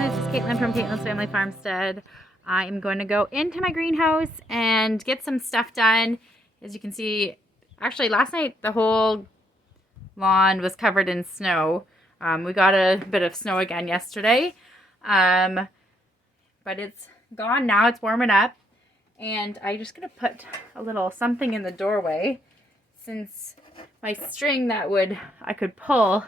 everyone, this is Caitlin from Caitlin's Family Farmstead. I'm going to go into my greenhouse and get some stuff done. As you can see, actually last night the whole lawn was covered in snow. We got a bit of snow again yesterday, but it's gone now. It's warming up, and I'm just going to put a little something in the doorway since my string that I could pull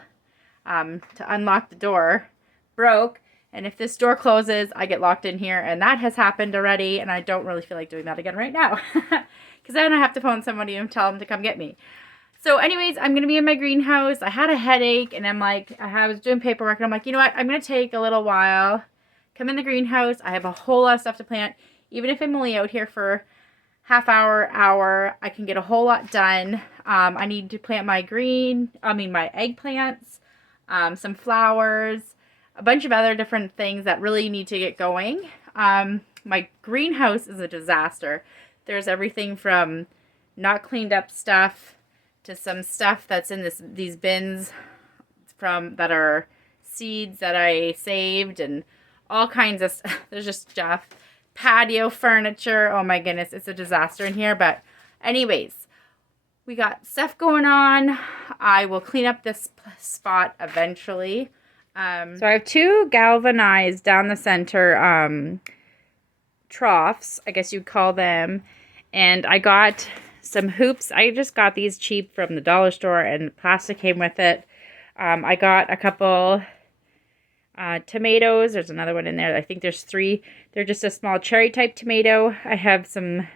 to unlock the door broke, and if this door closes I get locked in here, and that has happened already, and I don't really feel like doing that again right now because then I have to phone somebody and tell them to come get me. So anyways, I'm gonna be in my greenhouse. I had a headache, and I was doing paperwork, and I'm like, you know what, I'm gonna take a little while, come in the greenhouse. I have a whole lot of stuff to plant. Even if I'm only out here for half hour, I can get a whole lot done. I need to plant my eggplants, some flowers, a bunch of other different things that really need to get going. My greenhouse is a disaster. There's everything from not cleaned up stuff to some stuff that's in these bins that are seeds that I saved, and all kinds of stuff. There's just stuff. Patio furniture. Oh my goodness, it's a disaster in here. But anyways, we got stuff going on. I will clean up this spot eventually. So I have two galvanized down the center troughs, I guess you'd call them, and I got some hoops. I just got these cheap from the dollar store, and plastic came with it. I got a couple tomatoes. There's another one in there. I think there's 3. They're just a small cherry type tomato. I have some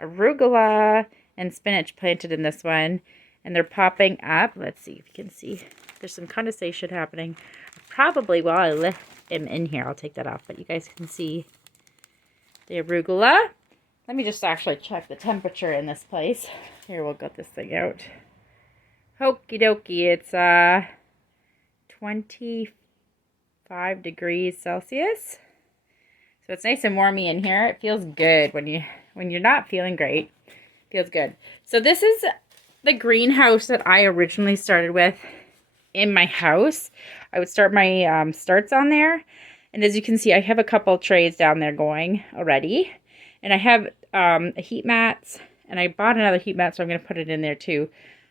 arugula and spinach planted in this one, and they're popping up. Let's see if you can see. There's some condensation happening. Probably while I lift them in here, I'll take that off, but you guys can see the arugula. Let me just actually check the temperature in this place. Here, we'll get this thing out. Okie dokie, it's 25 degrees Celsius. So it's nice and warmy in here. It feels good when you're not feeling great. It feels good. So this is the greenhouse that I originally started with in my house. I would start my starts on there, and as you can see, I have a couple trays down there going already, and I have heat mats, and I bought another heat mat, so I'm going to put it in there too.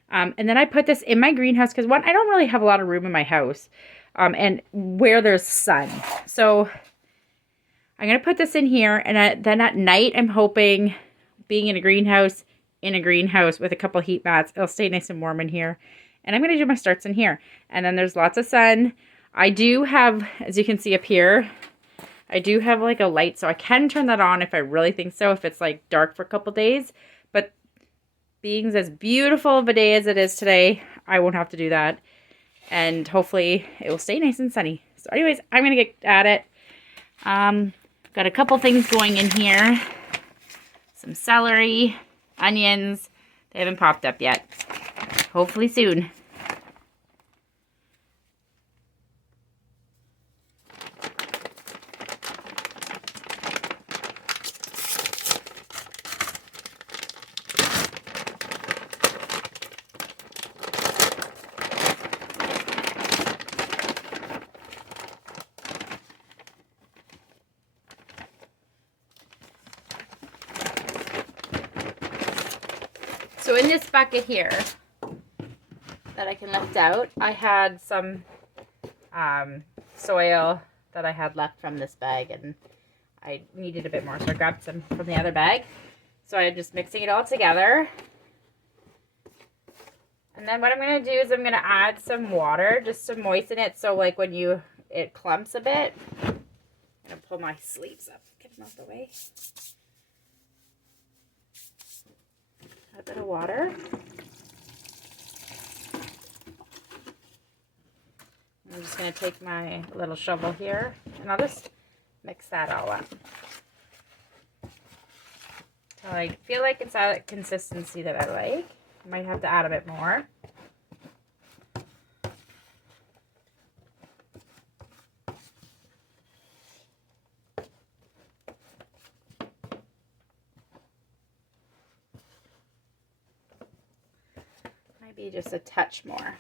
And then I put this in my greenhouse because, one, I don't really have a lot of room in my house and where there's sun. So I'm going to put this in here, and then at night I'm hoping, being in a greenhouse with a couple heat mats, it'll stay nice and warm in here. And I'm going to do my starts in here. And then there's lots of sun. I do have, as you can see up here, I do have like a light, so I can turn that on if I really think so, if it's like dark for a couple days. But being as beautiful of a day as it is today, I won't have to do that. And hopefully it will stay nice and sunny. So anyways, I'm going to get at it. Got a couple things going in here. Some celery, onions. They haven't popped up yet. Hopefully soon. So in this bucket here that I can lift out, I had some soil that I had left from this bag, and I needed a bit more, so I grabbed some from the other bag. So I'm just mixing it all together. And then what I'm going to do is I'm going to add some water just to moisten it, so like when it clumps a bit. I'm going to pull my sleeves up, get them out the way. A bit of water. I'm just going to take my little shovel here, and I'll just mix that all up. So I feel like it's that consistency that I like. I might have to add a bit more. Maybe just a touch more.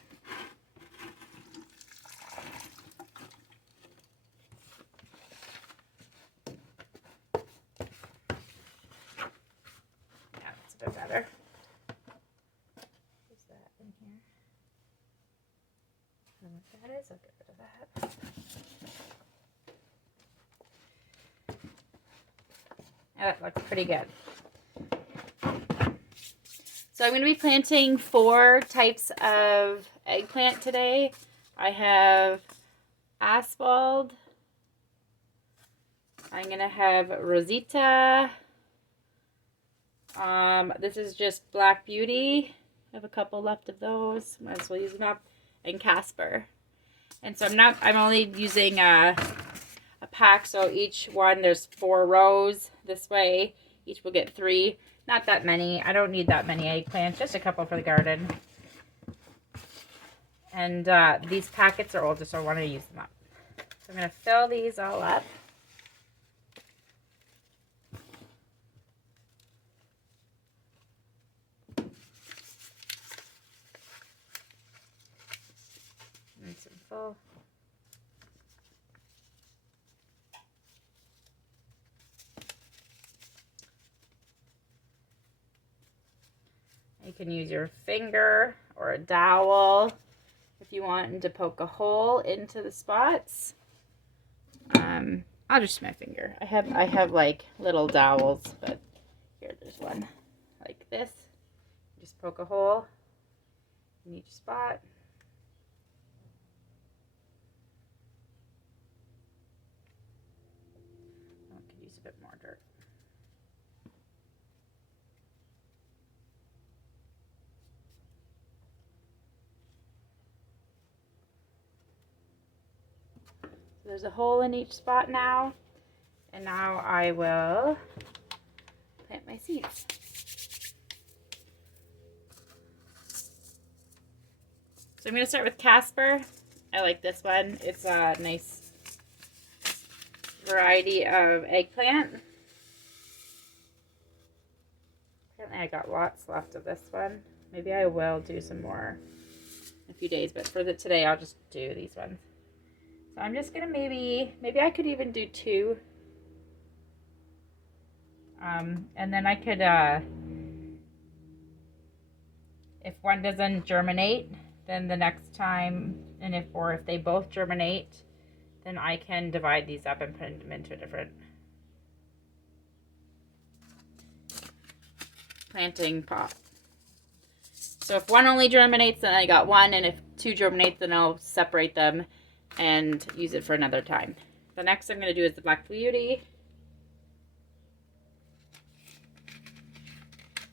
That looks pretty good. So I'm going to be planting 4 types of eggplant today. I have asphalt. I'm going to have Rosita. This is just Black Beauty. I have a couple left of those. Might as well use them up. And Casper. And so I'm only using a pack. So each one, there's 4 rows this way. Each will get 3. Not that many. I don't need that many eggplants. Just a couple for the garden. And these packets are old, so I want to use them up. So I'm going to fill these all up. Nice and full. You can use your finger or a dowel if you want to poke a hole into the spots. I'll just use my finger. I have like little dowels, but here there's one like this. Just poke a hole in each spot. I could use a bit more dirt. There's a hole in each spot now, and now I will plant my seeds. So I'm going to start with Casper. I like this one. It's a nice variety of eggplant. Apparently I got lots left of this one. Maybe I will do some more in a few days, but for today I'll just do these ones. So I'm just going to maybe I could even do 2. And then I could, if one doesn't germinate, then the next time, and if they both germinate, then I can divide these up and put them into a different planting pot. So if one only germinates, then I got 1, and if 2 germinate, then I'll separate them and use it for another time. The next I'm going to do is the Black Beauty.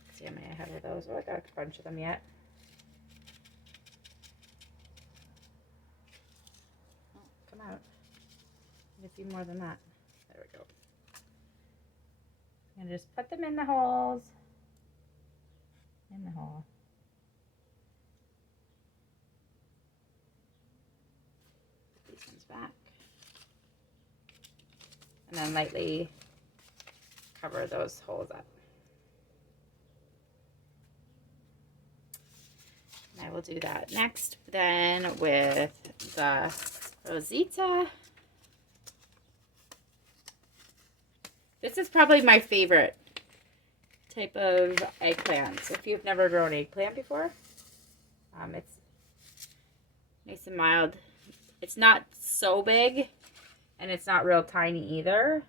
Let's see how many I have of those. Oh, I got a bunch of them yet. Oh, come out. Need a few more than that. There we go. I'm going to just put them in the holes. In the hole. Back, and then lightly cover those holes up. And I will do that next then with the Rosita. This is probably my favorite type of eggplant. So if you've never grown eggplant before, it's nice and mild. It's not so big, and it's not real tiny either.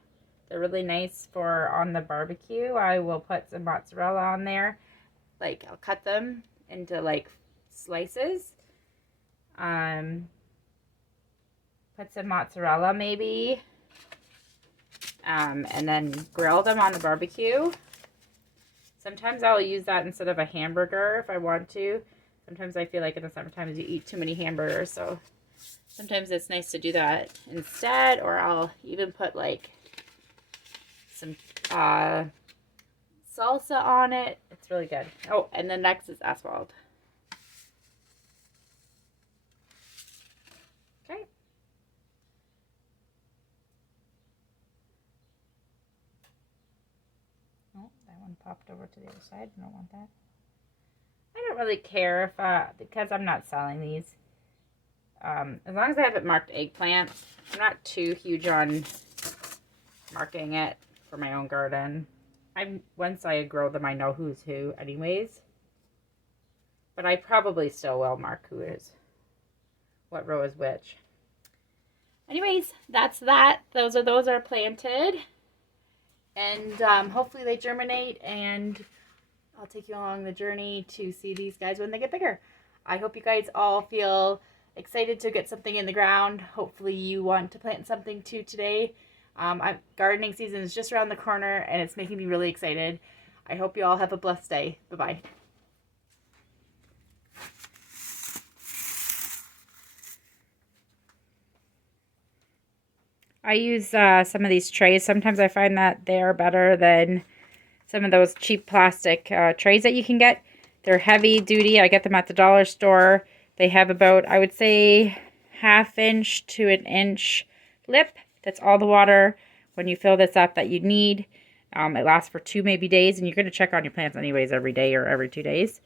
They're really nice for on the barbecue. I will put some mozzarella on there. Like, I'll cut them into, like, slices. Put some mozzarella, maybe. And then grill them on the barbecue. Sometimes I'll use that instead of a hamburger if I want to. Sometimes I feel like in the summertime you eat too many hamburgers, so sometimes it's nice to do that instead, or I'll even put like some salsa on it. It's really good. Oh, and then next is asphalt. Okay. Oh, that one popped over to the other side. I don't want that. I don't really care if, because I'm not selling these. As long as I have it marked eggplant, I'm not too huge on marking it for my own garden. Once I grow them, I know who's who anyways. But I probably still will mark what row is which. Anyways, that's that. Those are planted. And hopefully they germinate, and I'll take you along the journey to see these guys when they get bigger. I hope you guys all feel excited to get something in the ground. Hopefully you want to plant something too today. Gardening season is just around the corner, and it's making me really excited. I hope you all have a blessed day. Bye-bye. I use some of these trays. Sometimes I find that they are better than some of those cheap plastic trays that you can get. They're heavy duty. I get them at the dollar store. They have about, I would say, 1/2 inch to 1 inch lip. That's all the water when you fill this up that you need. It lasts for 2 maybe days, and you're going to check on your plants anyways every day or every 2 days.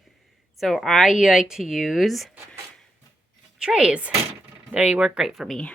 So I like to use trays. They work great for me.